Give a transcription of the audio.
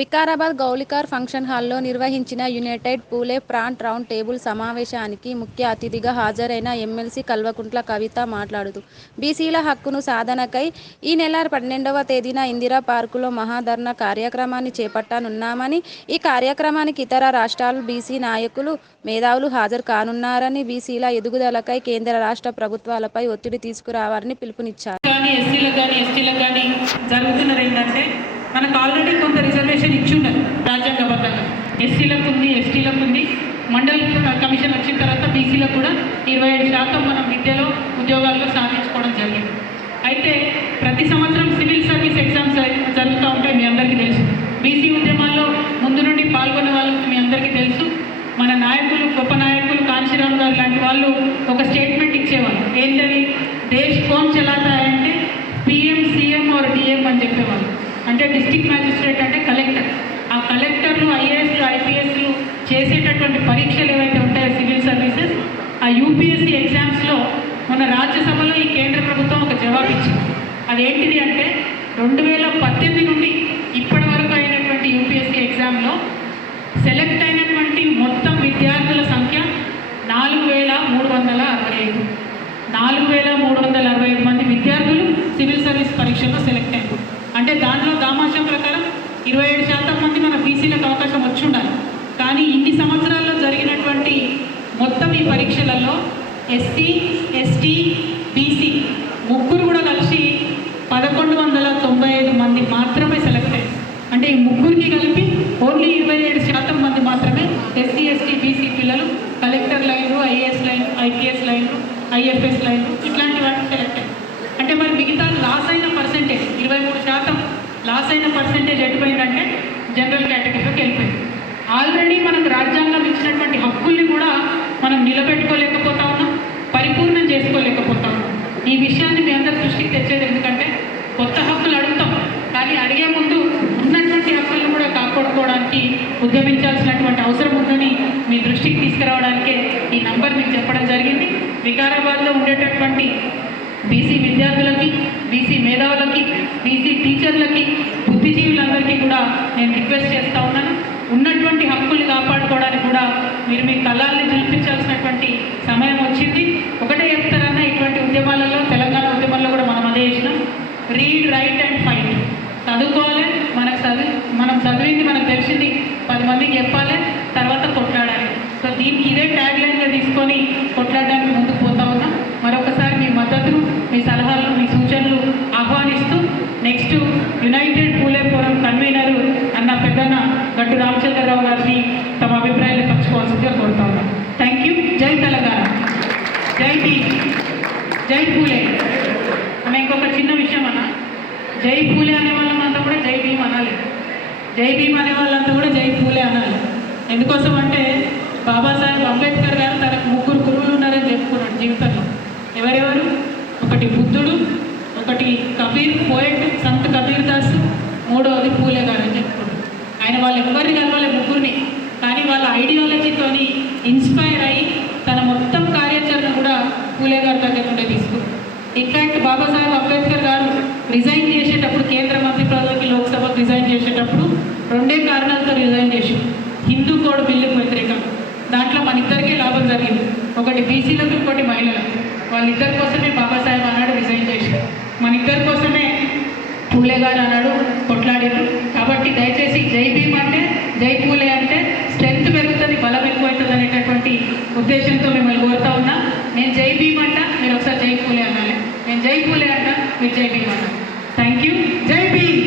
Vikarabad Gowlikar function హాల్లో నిర్వహించిన United పూలే front round table సమావేశానికి ముఖ్య అతిథిగా హాజరైన ఎమ్మెల్సీ కల్వకుంట్ల కవిత మాట్లాడుతూ, బీసీల హక్కును సాధనకై ఈ నెల 12వ తేదీన ఇందిరా పార్కులో మహాధర్నా కార్యక్రమాన్ని చేపట్టనున్నామని, ఈ కార్యక్రమానికి ఇతర రాష్ట్రాల బీసీ నాయకులు, మేధావులు హాజరు కానున్నారని, బీసీల ఎదుగుదలకై కేంద్ర రాష్ట్ర ప్రభుత్వాలపై ఒత్తిడి తీసుకురావాలని పిలుపునిచ్చారు. మనకు ఆల్రెడీ కొంత రిజర్వేషన్ ఇచ్చున్నారు రాజ్యాంగబద్ధంగా. ఎస్సీలకు ఉంది, ఎస్టీలకు ఉంది. మండల్ కమిషన్ వచ్చిన తర్వాత బీసీలకు కూడా 27% మనం విద్యలో, ఉద్యోగాల్లో సాధించుకోవడం జరిగింది. అయితే ప్రతి సంవత్సరం సివిల్ సర్వీస్ ఎగ్జామ్స్ జరుగుతూ ఉంటాయి, మీ అందరికీ తెలుసు. బీసీ ఉద్యమాల్లో ముందు నుండి పాల్గొనే వాళ్ళకి మీ అందరికీ తెలుసు. మన నాయకులు, గొప్ప నాయకులు కాంశీరామ్ గారు లాంటి వాళ్ళు ఒక స్టేట్మెంట్ ఇచ్చేవాళ్ళు. ఏంటది? దేశ్ కోన్ చలాతా అంటే పిఎం, సీఎం ఆర్ డిఎం అని చెప్పేవాళ్ళు. అంటే డిస్ట్రిక్ట్ మ్యాజిస్ట్రేట్ అంటే కలెక్టర్. ఆ కలెక్టర్లు, ఐఏఎస్లు, ఐపీఎస్లు చేసేటటువంటి పరీక్షలు ఏవైతే ఉంటాయో సివిల్ సర్వీసెస్, ఆ యూపీఎస్సీ ఎగ్జామ్స్లో మన రాజ్యసభలో ఈ కేంద్ర ప్రభుత్వం ఒక జవాబు ఇచ్చింది. అదేంటిది అంటే 2018 నుండి ఇప్పటి వరకు అయినటువంటి యూపీఎస్సీ ఎగ్జామ్లో సెలెక్ట్ అయినటువంటి మొత్తం విద్యార్థుల సంఖ్య 4365. 4365 మంది విద్యార్థులు సివిల్ సర్వీస్ పరీక్షల్లో సెలెక్ట్ అయ్యారు. అంటే దాంట్లో దామాషం ప్రకారం 27% మంది మన బీసీలకు అవకాశం వచ్చి ఉండాలి. కానీ ఇన్ని సంవత్సరాల్లో జరిగినటువంటి మొత్తం ఈ పరీక్షలలో ఎస్సీ, ఎస్టీ, బీసీ ముగ్గురు కూడా కలిసి 1195 మంది మాత్రమే సెలెక్ట్ అయ్యారు. అంటే ఈ ముగ్గురికి కలిపి ఓన్లీ 27% మంది మాత్రమే ఎస్సీ, ఎస్టీ, బీసీ పిల్లలు కలెక్టర్ లైన్లు, ఐఏఎస్ లైన్, ఐపీఎస్ లైన్లు, ఐఎఫ్ఎస్ లైన్లు ఇట్లాంటి వాటిని సెలెక్ట్ అయ్యారు. అంటే మరి మిగతా లాస్ అయిన పర్సెంటేజ్ 23% లాస్ అయిన పర్సెంటేజ్ ఎటుపోయిందంటే జనరల్ కేటగిరీలోకి వెళ్ళిపోయింది. ఆల్రెడీ మనకు రాజ్యాంగం ఇచ్చినటువంటి హక్కుల్ని కూడా మనం నిలబెట్టుకోలేకపోతా ఉన్నాం, పరిపూర్ణం చేసుకోలేకపోతా ఉన్నాం. ఈ విషయాన్ని మీ అందరి దృష్టికి తెచ్చేది ఎందుకంటే కొత్త హక్కులు అడుగుతాం, కానీ అడిగే ముందు ఉన్నటువంటి హక్కులను కూడా కాపాడుకోవడానికి ఉద్యమించాల్సినటువంటి అవసరం ఉందని మీ దృష్టికి తీసుకురావడానికే ఈ నంబర్ మీకు చెప్పడం జరిగింది. వికారాబాద్లో ఉండేటటువంటి బీసీ విద్యార్థులకి, బీసీ మేధావులకి, బీసీ టీచర్లకి, బుద్ధిజీవులందరికీ కూడా నేను రిక్వెస్ట్ చేస్తూ ఉన్నాను. ఉన్నటువంటి హక్కుల్ని కాపాడుకోవడానికి కూడా మీరు మీ కళాల్ని చూపించాల్సినటువంటి సమయం వచ్చింది. ఒకటే చెప్తారన్నా, ఇటువంటి ఉద్యమాలలో, తెలంగాణ ఉద్యమంలో కూడా మనం అదే చేసినాం. Read, right and fight. చదువుకోవాలి, మనం చదివింది మనకు తెలిసింది 10 మందికి చెప్పాలి, తర్వాత కొట్లాడాలి. సో దీనికి ఇదే ట్యాగ్ లైన్గా తీసుకొని కొట్లాడడానికి ముందుకు పోతా ఉన్నాం. మరొకసారి మీ మద్దతును, మీ సలహాలు, మీ సూచనలు ఆహ్వానిస్తూ నెక్స్ట్ యునైటెడ్ పూలే ఫోరం కన్వీనరు అన్న పెద్దన్న గట్టు రామచంద్రరావు గారిని తమ అభిప్రాయాలు పంచుకోవాల్సిందిగా కోరుతా ఉన్నాం. Thank you. జై తెలంగాణ, జై భీమ్, జై పూలే. అన్న ఇంకొక చిన్న విషయం అన్న, జై పూలే అనే వాళ్ళంతా కూడా జై భీమ్ అనాలి, జై భీమ్ అనే వాళ్ళంతా కూడా జై పూలే అనాలి. ఎందుకోసం అంటే బాబాసాహెబ్ అంబేద్కర్ గారు తనకు 3 గురువులు ఉన్నారని చెప్పుకున్నాడు జీవితంలో. ఎవరెవరు? ఒకటి బుద్ధుడు, ఒకటి కబీర్ పోయెట్ సంత్ కబీర్ దాస్, 3వది పూలే గారు అని చెప్పుకున్నాడు. ఆయన వాళ్ళు ఎవరిని కలవాలి, ముగ్గురిని. కానీ వాళ్ళ ఐడియాలజీతోని ఇన్స్పైర్ అయ్యి తన మొత్తం కార్యాచరణ కూడా పూలే గారి దగ్గర నుండే తీసుకున్నాడు. ఇన్ఫ్యాక్ట్ బాబాసాహెబ్ అంబేద్కర్ గారు రిజైన్ చేసేటప్పుడు, కేంద్ర మంత్రి పదవికి లోక్సభకు రిజైన్ చేసేటప్పుడు 2 కారణాలతో రిజైన్ చేసి, హిందూ కోడ్ బిల్లుకు వ్యతిరేకం. దాంట్లో మన ఇద్దరికీ లాభం జరిగింది. ఒకటి బీసీలకు, ఇంకోటి మహిళలకు. వాళ్ళిద్దరి కోసమే బాబాసాహెబ్ అన్నాడు రిజైన్ చేసి, మన ఇద్దరి కోసమే పూలే గారు అన్నాడు కొట్లాడారు. కాబట్టి దయచేసి జై భీమ్ అంటే, జై పూలే అంటే స్ట్రెంత్ పెరుగుతుంది, బలం ఎక్కువవుతుంది అనేటటువంటి ఉద్దేశంతో మిమ్మల్ని కోరుతా ఉన్నా. నేను జై భీమ్ అంట, మీరు ఒకసారి జై పూలే అనాలి. నేను జై పూలే అంట, మీరు జై భీమ్ అన్నారు. Thank you. జై భీమ్.